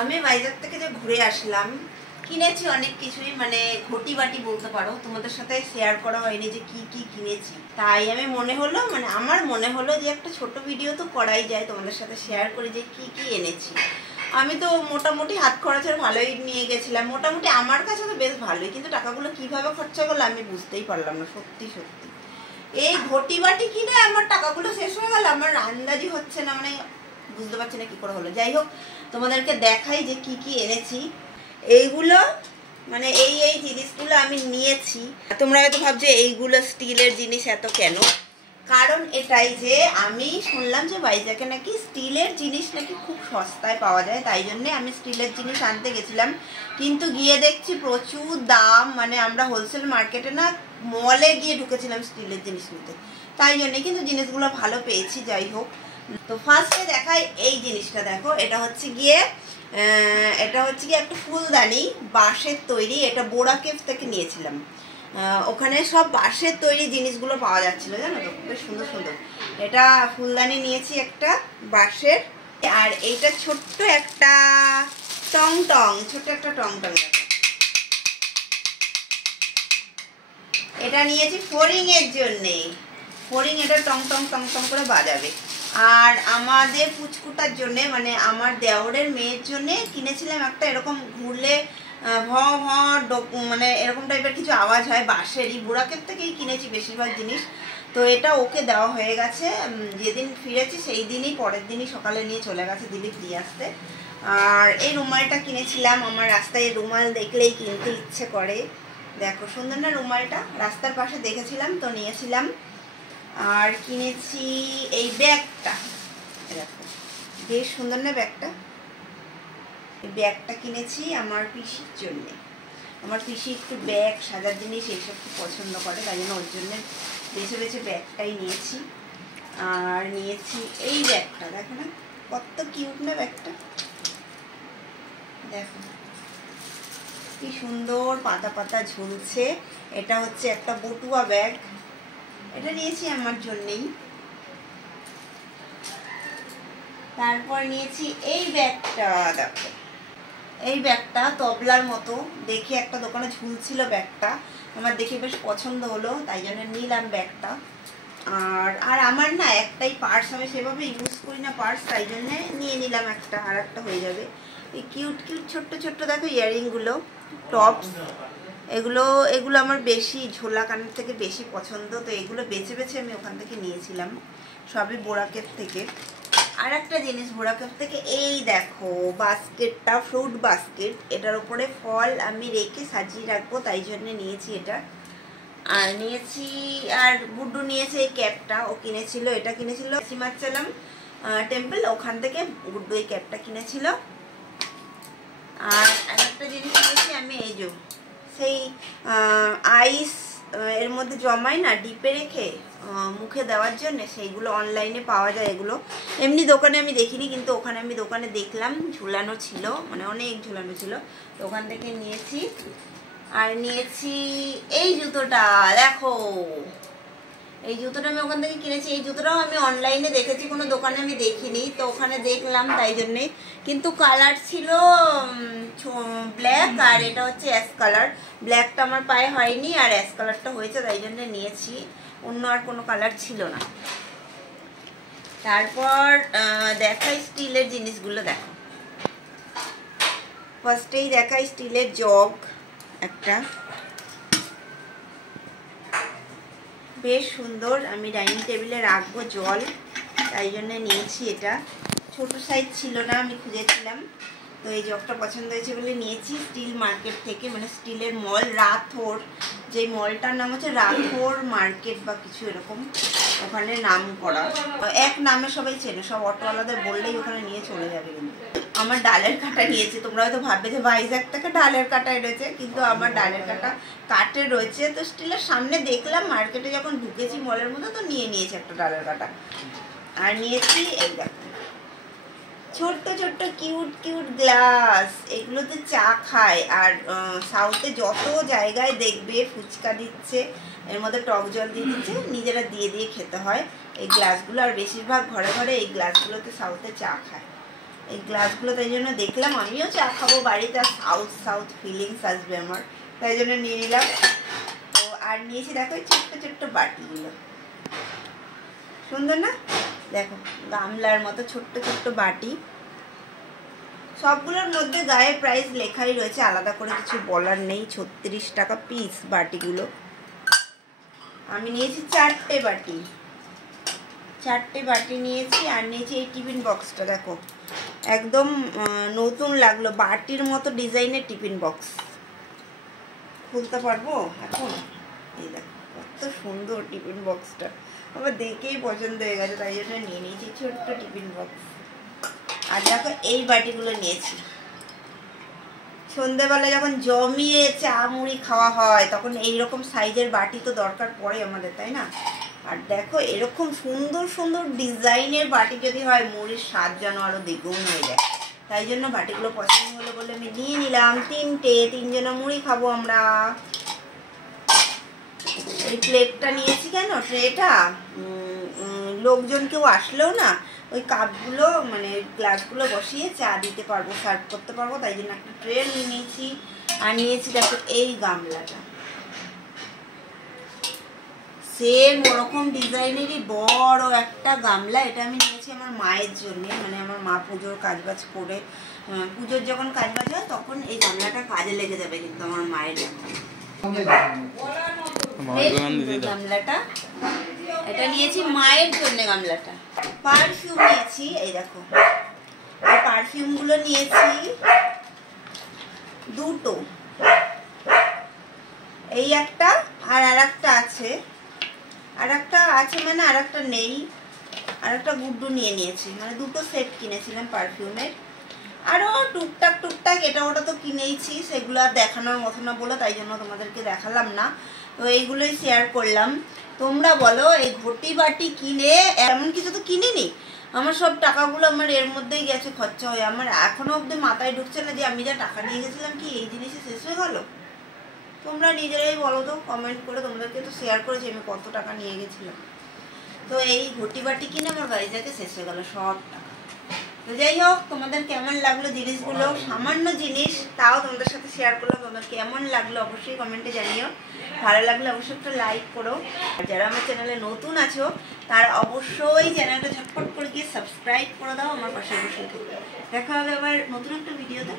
আমি ভাইজাগ থেকে যে ঘুরে আসলাম, কিনেছি অনেক কিছুই, মানে ঘটি বাটি বলতে পারো। তোমাদের সাথে শেয়ার করা হয়নি যে কি কি কিনেছি, তাই আমি আমার মনে হলো যে একটা ছোট ভিডিও তো করাই যায়, তোমাদের সাথে শেয়ার করি যে কি কি এনেছি। আমি তো মোটামুটি হাত খরচের ভালোই নিয়ে গেছিলাম, মোটামুটি আমার কাছে তো বেশ ভালোই, কিন্তু টাকাগুলো কিভাবে খরচা করলো আমি বুঝতেই পারলাম না, সত্যি সত্যি। এই ঘটি বাটি কিনে আমার টাকাগুলো শেষ হয়ে গেল, আমার আন্দাজই হচ্ছে না, মানে বুঝতে পারছি না কি করে হলো। যাই হোক, তোমাদেরকে দেখাই যে কি কি এনেছি। এইগুলো মানে এই এই জিনিসগুলো আমি নিয়েছি। তোমরা হয়তো ভাবছো এইগুলো স্টিলের জিনিস এত কেন, কারণ এটাই যে আমি শুনলাম যে ভাইজাগে নাকি স্টিলের জিনিস নাকি খুব সস্তায় পাওয়া যায়, তাই জন্যে আমি স্টিলের জিনিস আনতে গেছিলাম। কিন্তু গিয়ে দেখছি প্রচুর দাম, মানে আমরা হোলসেল মার্কেটে না মলে গিয়ে ঢুকেছিলাম স্টিলের জিনিস নিতে, তাই জন্যে কিন্তু জিনিসগুলো ভালো পেয়েছি। যাই হোক, তো ফার্স্টে দেখাই এই জিনিসটা। দেখো, এটা হচ্ছে গিয়ে একটা ফুলদানি, বাঁশের তৈরি। এটা বোরা কেভ থেকে নিয়েছিলাম। ওখানে সব বাঁশের তৈরি জিনিসগুলো পাওয়া যাচ্ছিল, জানো তো, বেশ সুন্দর সুন্দর। এটা ফুলদানি নিয়েছি একটা বাঁশের। আর এইটা ছোট্ট একটা টং টং, এটা নিয়েছি ফড়িং এর জন্যে। ফড়িং এটা টং টং টং টং করে বাজাবে। আর আমাদের পুচকুটার জন্যে, মানে আমার দেওরের মেয়ের জন্যে কিনেছিলাম একটা, এরকম ঘুরলে ভ ভ মানে এরকম টাইপের কিছু আওয়াজ হয়, বাঁশেরই। বুড়াকের থেকেই কিনেছি বেশিরভাগ জিনিস। তো এটা ওকে দেওয়া হয়ে গেছে, যেদিন ফিরেছি সেই দিনই, পরের দিনই সকালে নিয়ে চলে গেছে দিদি দিয়ে আসতে। আর এই রুমালটা কিনেছিলাম, আমার রাস্তায় রুমাল দেখলেই কিনতে ইচ্ছে করে। দেখো সুন্দর না রুমালটা, রাস্তার পাশে দেখেছিলাম তো নিয়েছিলাম। আর কিনেছি এই ব্যাগটা, দেখো বেশ সুন্দর না ব্যাগটা। এই ব্যাগটা কিনেছি আমার পিসির জন্যে। আমার পিসি একটু ব্যাগ সাজার জিনিস এইসব খুব পছন্দ করে, তাই জন্য ওর জন্য বেছে বেছে ব্যাগটাই নিয়েছি। আর নিয়েছি এই ব্যাগটা, দেখো না কত কিউট না ব্যাগটা, দেখো কি সুন্দর পাতা পাতা ঝুলছে। এটা হচ্ছে একটা বটুয়া ব্যাগ, এটা নিয়েছি আমার জন্যেই। তারপর নিয়েছি এই ব্যাগটা, দেখো এই ব্যাগটা তবলার মতো দেখে একটা দোকানে ঝুলছিল ব্যাগটা, আমার দেখে বেশ পছন্দ হলো, তাই জন্য নিলাম ব্যাগটা। আর আমার না একটাই পার্স, আমি সেভাবে ইউজ করি না পার্স, তাই জন্য নিয়ে নিলাম একটা, আর একটা হয়ে যাবে। এই কিউট কিউট ছোট্ট ছোট্ট দেখো ইয়াররিংগুলো, টপস, এগুলো আমার বেশি ঝোলা কানের থেকে বেশি পছন্দ, তো এগুলো বেছে বেছে আমি ওখান থেকে নিয়েছিলাম, সবই বোরাকের থেকে। আর একটা জিনিস বোরাকের থেকে, এই দেখো বাস্কেটটা, ফ্রুট বাস্কেট, এটার উপরে ফল আমি রেখে সাজিয়ে রাখবো, তাই জন্য নিয়েছি এটা। আর নিয়েছি, আর গুড্ডু নিয়েছে এই ক্যাপটা, ও কিনেছিল, এটা কিনেছিল সিমাচলাম টেম্পল, ওখান থেকে গুড্ডু এই ক্যাপটা কিনেছিল। আর একটা জিনিস নিয়েছি আমি, এই যে সেই আইস এর মধ্যে জমাই না ডিপে রেখে মুখে দেওয়ার জন্য, সেইগুলো অনলাইনে পাওয়া যায়। এগুলো এমনি দোকানে আমি দেখিনি, কিন্তু ওখানে আমি দোকানে দেখলাম ঝুলানো ছিল, মানে অনেক ঝুলানো ছিল, তো ওখান থেকে নিয়েছি। আর নিয়েছি এই জুতোটা, দেখো এই জুতোটা আমি ওখান থেকে কিনেছি। এই জুতোটাও আমি অনলাইনে দেখেছি, কোনো দোকানে আমি দেখিনি, তো ওখানে দেখলাম তাই জন্যে। কিন্তু কালার ছিল ব্ল্যাক, আর এটা হচ্ছে অ্যাশ কালার। ব্ল্যাকটা আমার পায়ে হয়নি, আর অ্যাশ কালারটা হয়েছে, তাই জন্য নিয়েছি, অন্য আর কোনো কালার ছিল না। তারপর দেখাই স্টিলের জিনিসগুলো, দেখো ফার্স্টেই দেখাই স্টিলের জগ একটা, বেশ সুন্দর, আমি ডাইনিং টেবিলে রাখবো জল, তাই জন্য নিয়েছি এটা। ছোট সাইজ ছিল না, আমি খুঁজেছিলাম, তো এই জগটা পছন্দ হয়েছে বলে নিয়েছি, স্টিল মার্কেট থেকে, মানে স্টিলের মল, রাথোর, যে মলটার নাম হচ্ছে রাথোর মার্কেট বা কিছু এরকম, ওখানে নাম করা, এক নামে সবাই চেনে, সব অটোওয়ালাদের বললেই ওখানে নিয়ে চলে যাবে। কিন্তু আমার ডালের কাটা নিয়েছি, তোমরা হয়তো ভাববে যে ভাইজাগ থেকে ডালের কাটায় রয়েছে, কিন্তু আমার ডালের কাটা কাঠের রয়েছে। তো স্টিলের সামনে দেখলাম মার্কেটে যখন ঢুকেছি মলের মধ্যে, তো নিয়েছি একটা ডালের কাটা। আর নিয়েছি এই দেখো ছোট্ট ছোট্ট কিউট কিউট গ্লাস, এগুলোতে চা খায়। আর সাউথে যত জায়গায় দেখবে ফুচকা দিচ্ছে, এর মধ্যে টক জল দিয়ে দিচ্ছে, নিজেরা দিয়ে দিয়ে খেতে হয় এই গ্লাসগুলো। আর বেশিরভাগ ঘরে ঘরে এই গ্লাসগুলোতে সাউথে চা খায়, এই গ্লাসগুলো তাই জন্য দেখলাম, আমিও চা খাবো বাড়িতে, সাউথ সাউথ ফিলিংস আসবে আমার, তাই জন্য নিয়ে নিলাম। তো আর নিয়েছি দেখো ছোট্ট ছোট্ট বাটিগুলো, সুন্দর না? দেখো গামলার মতো ছোট্ট ছোট্ট বাটি, সবগুলোর মধ্যে গায়ে প্রাইস লেখাই রয়েছে, আলাদা করে কিছু বলার নেই। 36 টাকা পিস বাটিগুলো। আমি নিয়েছি 4টে বাটি, 4টে বাটি নিয়েছি। আর নিয়েছি এই টিফিন বক্সটা, দেখো একদম নতুন লাগলো, বাটির মতো ডিজাইনের টিফিন বক্স। খুলতে পারবো এখন? এই দেখো কত সুন্দর টিফিন বক্সটা, আমার দেখেই পছন্দ হয়ে গেছে, তাই জন্য নিয়ে নিয়েছি ছোট্ট টিফিন বক্স। আর দেখো এই বাটিগুলো নিয়েছি, সন্ধেবেলা যখন জমিয়ে চা মুড়ি খাওয়া হয় তখন এইরকম সাইজের বাটি তো দরকার পড়ে আমাদের, তাই না? আর দেখো এরকম সুন্দর সুন্দর ডিজাইনের বাটি যদি হয়, মুড়ির স্বাদ যেন আরো দ্বিগুণ হয়ে যায়। তাই জন্য বাটিগুলো পছন্দ হলো বলে আমি নিয়ে নিলাম 3টে, 3 জনা মুড়ি খাবো আমরা। এই প্লেটটা নিয়েছি কেন, ট্রেটা, লোকজন কেউ আসলেও না ওই কাপগুলো মানে গ্লাসগুলো বসিয়ে চা দিতে পারবো, সার্ভ করতে পারবো, তাই জন্য একটা ট্রে নিয়ে নিয়েছি। আর নিয়েছি দেখো এই গামলাটা, সেম ওরকম ডিজাইনেরই বড় একটা গামলা। এটা আমি নিয়েছি আমার মায়ের জন্য, মানে আমার মা পুজোর কাজবাজ করে, পুজোর যখন কাজবাজ হয় তখন এই গামলাটা কাজে লেগে যাবে কিন্তু আমার মায়ের। গামলাটা এটা নিয়েছি মায়ের জন্য, গামলাটা। পারফিউম নিয়েছি, এই দেখো এই পারফিউমগুলো নিয়েছি 2টো, এই একটা আর আরেকটা আছে, মানে আরেকটা নেই, আরেকটা গুড্ডু নিয়ে নিয়েছি, মানে 2টো সেট কিনেছিলাম পারফিউমের। আরও টুকটাক টুকটাক এটা ওটা তো কিনেইছি, সেগুলো আর দেখানোর মতো না বলে তাই জন্য তোমাদেরকে দেখালাম না। তো এইগুলোই শেয়ার করলাম। তোমরা বলো এই ঘটি বাটি কিনে, এমন কিছু তো কিনিনি, আমার সব টাকাগুলো আমার এর মধ্যেই গেছে খরচা হয়ে। আমার এখনো অব্দি মাথায় ঢুকছে না যে আমি যা টাকা নিয়ে গেছিলাম কি এই জিনিসে শেষ হয়ে গেল। তোমরা নিজেরাই বলো তো কমেন্ট করে, তোমাদেরকে তো শেয়ার করেছি আমি কত টাকা নিয়ে গেছিলাম। তো এই ঘটি বাটি কিনে আমার বাড়ি থেকে শেষ হয়ে গেল সব টাকা। তো যাই হোক, তোমাদের কেমন লাগলো জিনিসগুলো, সামান্য জিনিস তাও তোমাদের সাথে শেয়ার করলাম, তোমাদের কেমন লাগলো অবশ্যই কমেন্টে জানিও। ভালো লাগলে অবশ্যই একটা লাইক করো, আর যারা আমার চ্যানেলে নতুন আছো তারা অবশ্যই চ্যানেলটা ঝটপট করে গিয়ে সাবস্ক্রাইব করে দাও, আমার পাশে অবশ্যই। দেখা হবে আবার নতুন একটা ভিডিওতে।